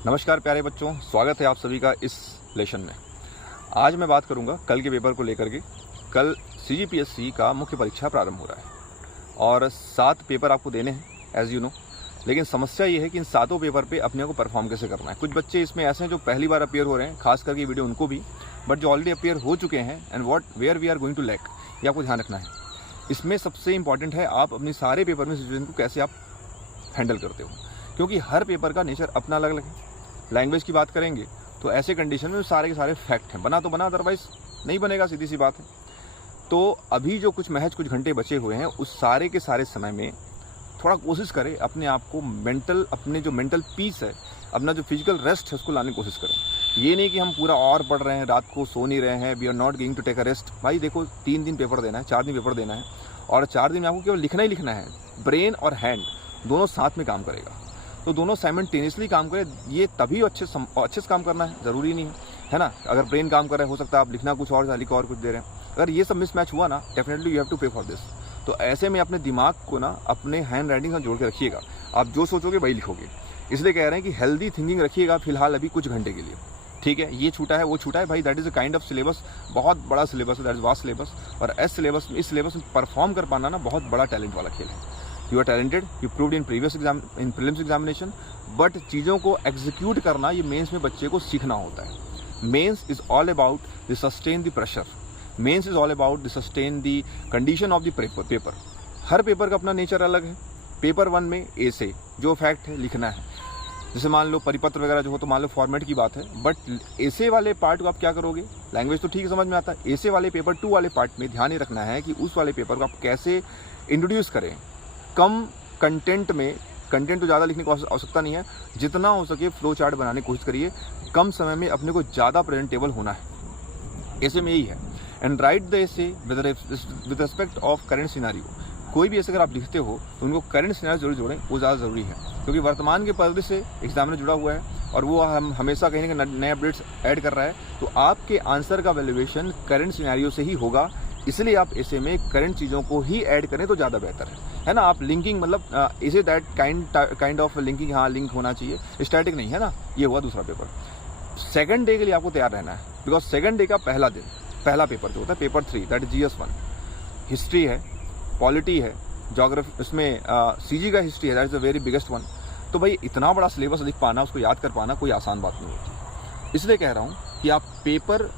नमस्कार प्यारे बच्चों, स्वागत है आप सभी का इस लेसन में। आज मैं बात करूंगा कल के पेपर को लेकर के। कल CGPSC का मुख्य परीक्षा प्रारंभ हो रहा है और 7 पेपर आपको देने हैं एज यू नो। लेकिन समस्या ये है कि इन 7 पेपर पे अपने को परफॉर्म कैसे करना है। कुछ बच्चे इसमें ऐसे हैं जो पहली बार अपीयर हो रहे हैं, खास करके वीडियो उनको भी, बट जो ऑलरेडी अपीयर हो चुके हैं and where we are going to lack, ये आपको ध्यान रखना है। इसमें सबसे इंपॉर्टेंट है आप अपनी सारे पेपर में सिचुएशन को कैसे आप हैंडल करते हो, क्योंकि हर पेपर का नेचर अपना अलग अलग है। लैंग्वेज की बात करेंगे तो ऐसे कंडीशन में सारे के सारे फैक्ट हैं, बना तो बना, अदरवाइज नहीं बनेगा, सीधी सी बात है। तो अभी जो महज कुछ घंटे बचे हुए हैं उस सारे के सारे समय में थोड़ा कोशिश करें अपने आप को अपने जो मेंटल पीस है, अपना जो फिजिकल रेस्ट है उसको लाने की कोशिश करें। ये नहीं कि हम पूरा और पढ़ रहे हैं, रात को सो नहीं रहे हैं, we are not going to take a rest. भाई देखो, 3 दिन पेपर देना है, 4 दिन पेपर देना है और 4 दिन में आपको केवल लिखना ही लिखना है। ब्रेन और हैंड दोनों साथ में काम करेगा, तो दोनों साइमल्टेनियसली काम करें। ये तभी अच्छे से काम करना है, ज़रूरी नहीं है ना। अगर ब्रेन काम कर रहा है, हो सकता है आप लिखना कुछ और, लिख और कुछ दे रहे हैं। अगर ये सब मिसमैच हुआ ना, डेफिनेटली यू हैव टू पे फॉर दिस। तो ऐसे में अपने दिमाग को ना अपने हैंड राइटिंग से जोड़ के रखिएगा। आप जो सोचोगे वही लिखोगे। इसलिए कह रहे हैं कि हेल्दी थिंकिंग रखिएगा फिलहाल अभी कुछ घंटे के लिए, ठीक है। ये छूटा है, वो छूटा है, भाई that is a kind of syllabus, बहुत बड़ा सिलेबस है, दैट इज वास्ट सिलेबस। और इस सिलेबस में परफॉर्म कर पाना ना बहुत बड़ा टैलेंट वाला खेल है। You are talented, you proved in prelims examination, but चीज़ों को एग्जीक्यूट करना ये मेंस में बच्चे को सीखना होता है। Mains is all about the sustain the pressure, mains is all about the sustain the condition of the paper. हर पेपर का अपना नेचर अलग है। पेपर 1 में ऐसे जो फैक्ट है लिखना है, जैसे मान लो परिपत्र वगैरह जो हो, तो मान लो फॉर्मेट की बात है, बट ऐसे वाले पार्ट को आप क्या करोगे, लैंग्वेज तो ठीक है समझ में आता है। ऐसे वाले पेपर 2 वाले पार्ट में ध्यान ये रखना है कि उस वाले पेपर को आप कैसे इंट्रोड्यूस करें। कम कंटेंट में, कंटेंट तो ज़्यादा लिखने की आवश्यकता नहीं है, जितना हो सके फ्लो चार्ट बनाने की कोशिश करिए। कम समय में अपने को ज़्यादा प्रेजेंटेबल होना है, ऐसे में यही है। And right the essay with respect of current scenario. कोई भी ऐसे अगर आप लिखते हो तो उनको करेंट सिनेरियो जरूर जोड़ें, वो ज़्यादा ज़रूरी है, क्योंकि वर्तमान के परिदृश्य से एग्जामिनर जुड़ा हुआ है और वो हम हमेशा कहीं ना कहीं नए अपडेट्स ऐड कर रहा है। तो आपके आंसर का वैल्यूएशन करेंट सिनेरियो से ही होगा, इसलिए आप ऐसे में करंट चीज़ों को ही ऐड करें तो ज़्यादा बेहतर है ना। आप लिंकिंग मतलब इसे दैट काइंड ऑफ लिंकिंग, हाँ लिंक होना चाहिए, स्टैटिक नहीं है ना। ये हुआ दूसरा पेपर। सेकंड डे के लिए आपको तैयार रहना है, बिकॉज सेकंड डे का पहला दिन, पहला पेपर जो होता है paper 3, that is GS1। History है, पॉलिटी है, जोग्राफी, उसमें CG का हिस्ट्री है, that is the very biggest one. तो भाई इतना बड़ा सिलेबस लिख पाना, उसको याद कर पाना कोई आसान बात नहीं होती। इसलिए कह रहा हूँ कि आप पेपर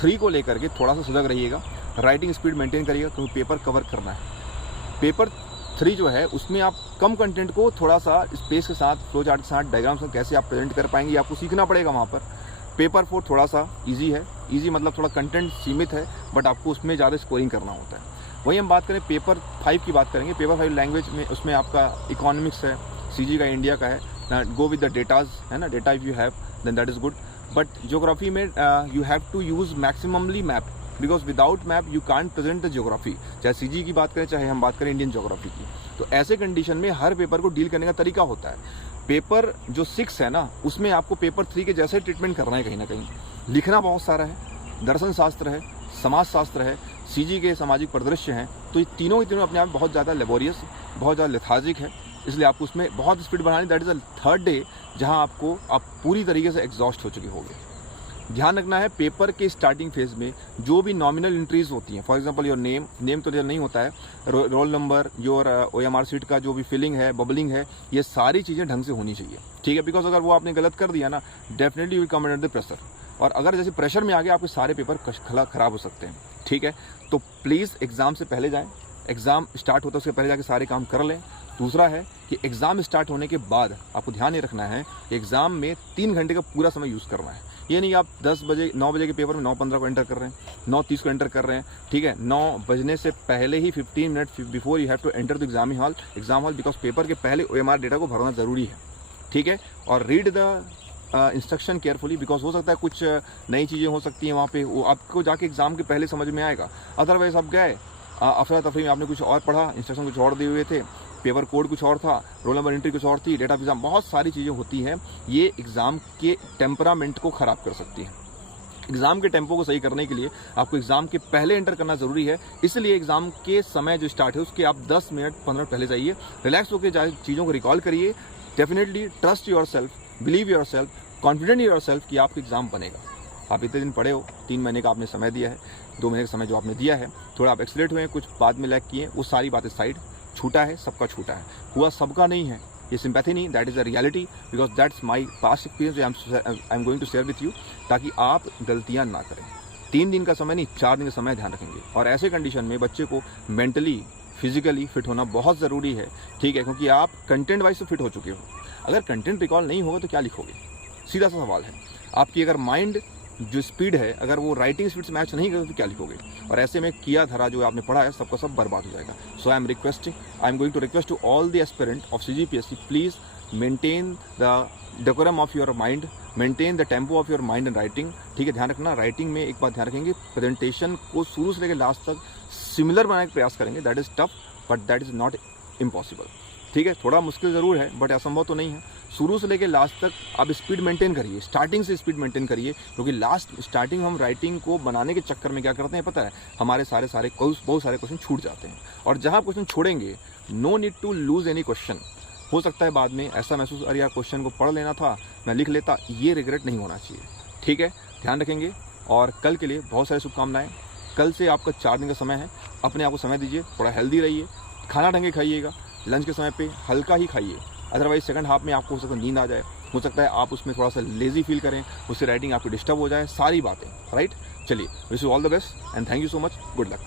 3 को लेकर के थोड़ा सा सजग रहिएगा, राइटिंग स्पीड मेंटेन करिएगा, क्योंकि पेपर कवर करना है। पेपर 3 जो है उसमें आप कम कंटेंट को थोड़ा सा स्पेस के साथ, फ्लो चार्ट के साथ, डायग्राम से कैसे आप प्रेजेंट कर पाएंगे आपको सीखना पड़ेगा वहाँ पर। पेपर 4 थोड़ा सा इजी है, इजी मतलब थोड़ा कंटेंट सीमित है, बट आपको उसमें ज़्यादा स्कोरिंग करना होता है। वहीं हम बात करें पेपर 5 की बात करेंगे। पेपर 5 लैंग्वेज में, उसमें आपका इकोनॉमिक्स है, CG का, इंडिया का है, गो विद द डेटाज है ना, data if you have then that is good. But geography में you have to use maximally map, because without map you can't present the geography. चाहे CG की बात करें, चाहे हम बात करें इंडियन ज्योग्राफी की। तो ऐसे कंडीशन में हर पेपर को डील करने का तरीका होता है। पेपर जो 6 है ना, उसमें आपको पेपर 3 के जैसे ट्रीटमेंट करना है। कहीं ना कहीं लिखना बहुत सारा है, दर्शन शास्त्र है, समाज शास्त्र है, CG के सामाजिक परिदृश्य हैं। तो ये तीनों के तीनों अपने आप में बहुत ज़्यादा लेबोरियस, बहुत ज़्यादा लेथार्जिक है, इसलिए आपको उसमें बहुत स्पीड बनानी। That is the 3rd day जहां आप पूरी तरीके से एग्जॉस्ट हो चुके होंगे। ध्यान रखना है पेपर के स्टार्टिंग फेज में जो भी नॉमिनल एंट्रीज होती हैं, फॉर एग्जांपल योर नेम तो नहीं होता है, roll number, your OMR sheet का जो भी फिलिंग है, बबलिंग है, ये सारी चीज़ें ढंग से होनी चाहिए, ठीक है। बिकॉज अगर वो आपने गलत कर दिया ना, definitely you will come under the pressure, और अगर जैसे प्रेशर में आ गया आपके सारे पेपर खराब हो सकते हैं, ठीक है। तो प्लीज़ एग्जाम से पहले जाएं, एग्जाम स्टार्ट होता है उसके पहले जाके सारे काम कर लें। दूसरा है कि एग्जाम स्टार्ट होने के बाद आपको ध्यान ये रखना है कि एग्जाम में 3 घंटे का पूरा समय यूज़ करना है। ये नहीं आप 9 बजे के पेपर में 9:15 को एंटर कर रहे हैं, 9:30 को एंटर कर रहे हैं, ठीक है। 9 बजने से पहले ही 15 minute before you have to enter the exam hall, because paper के पहले OMR डेटा को भरना ज़रूरी है, ठीक है। और read the instruction carefully, because हो सकता है कुछ नई चीज़ें हो सकती हैं वहाँ पे, वो आपको जाके एग्जाम के पहले समझ में आएगा। अदरवाइज आप गए अफरा तफरी में, आपने कुछ और पढ़ा, इंस्ट्रक्शन कुछ और दिए हुए थे, पेपर कोड कुछ और था, रोल नंबर एंट्री कुछ और थी, डेट ऑफ एग्जाम, बहुत सारी चीज़ें होती हैं। ये एग्ज़ाम के टेम्परामेंट को ख़राब कर सकती है। एग्जाम के टेम्पो को सही करने के लिए आपको एग्जाम के पहले एंटर करना जरूरी है। इसलिए एग्जाम के समय जो स्टार्ट है उसके आप 10 मिनट 15 मिनट पहले जाइए, रिलैक्स होकर चीज़ों को रिकॉल करिए, definitely trust your self, believe your self, confident your self कि आपका एग्जाम बनेगा। आप इतने दिन पढ़े हो, 3 महीने का आपने समय दिया है, 2 महीने का समय जो आपने दिया है, थोड़ा आप एक्सीलेट हुए हैं, कुछ बाद में लैग किए, वो सारी बातें साइड, छूटा है, सबका छूटा है, हुआ सबका नहीं है, ये सिंपैथी नहीं, that is a reality, because that's my past experience I am going to share with you, ताकि आप गलतियाँ ना करें। 3 दिन का समय नहीं, 4 दिन का समय ध्यान रखेंगे। और ऐसे कंडीशन में बच्चे को मेंटली फिजिकली फिट होना बहुत ज़रूरी है, ठीक है, क्योंकि आप कंटेंट वाइज से फिट हो चुके हो। अगर कंटेंट रिकॉल नहीं होगा तो क्या लिखोगे, सीधा सा सवाल है। आपकी अगर माइंड जो स्पीड है, अगर वो राइटिंग स्पीड से मैच नहीं करे तो क्या लिखोगे, और ऐसे में किया धरा जो आपने पढ़ा है सबका सब बर्बाद हो जाएगा। So I am going to request to all the aspirant of CGPSC, please maintain the decorum of your mind, maintain the tempo of your mind and writing, ठीक है। ध्यान रखना, राइटिंग में एक बात ध्यान रखेंगे, प्रेजेंटेशन को शुरू से लेकर लास्ट तक सिमिलर बनाने का प्रयास करेंगे। That is tough but that is not impossible, ठीक है। थोड़ा मुश्किल ज़रूर है बट असंभव तो नहीं है। शुरू से लेकर लास्ट तक आप स्पीड मेंटेन करिए, स्टार्टिंग से स्पीड मेंटेन करिए, क्योंकि स्टार्टिंग हम राइटिंग को बनाने के चक्कर में क्या करते हैं पता है, हमारे बहुत सारे क्वेश्चन छूट जाते हैं। और जहाँ क्वेश्चन छोड़ेंगे, no need to lose any question. हो सकता है बाद में ऐसा महसूस, अरे यार क्वेश्चन को पढ़ लेना था, मैं लिख लेता, ये रिग्रेट नहीं होना चाहिए, ठीक है। ध्यान रखेंगे और कल के लिए बहुत सारी शुभकामनाएं। कल से आपका 4 दिन का समय है, अपने आप को समय दीजिए, थोड़ा हेल्दी रहिए, खाना ढंग के खाइएगा, लंच के समय पे हल्का ही खाइए, अदरवाइज सेकंड हाफ में आपको हो सकता है नींद आ जाए, हो सकता है आप उसमें थोड़ा सा लेजी फील करें, उससे राइटिंग आपकी डिस्टर्ब हो जाए, सारी बातें, राइट। चलिए, wish you all the best and thank you so much, good luck.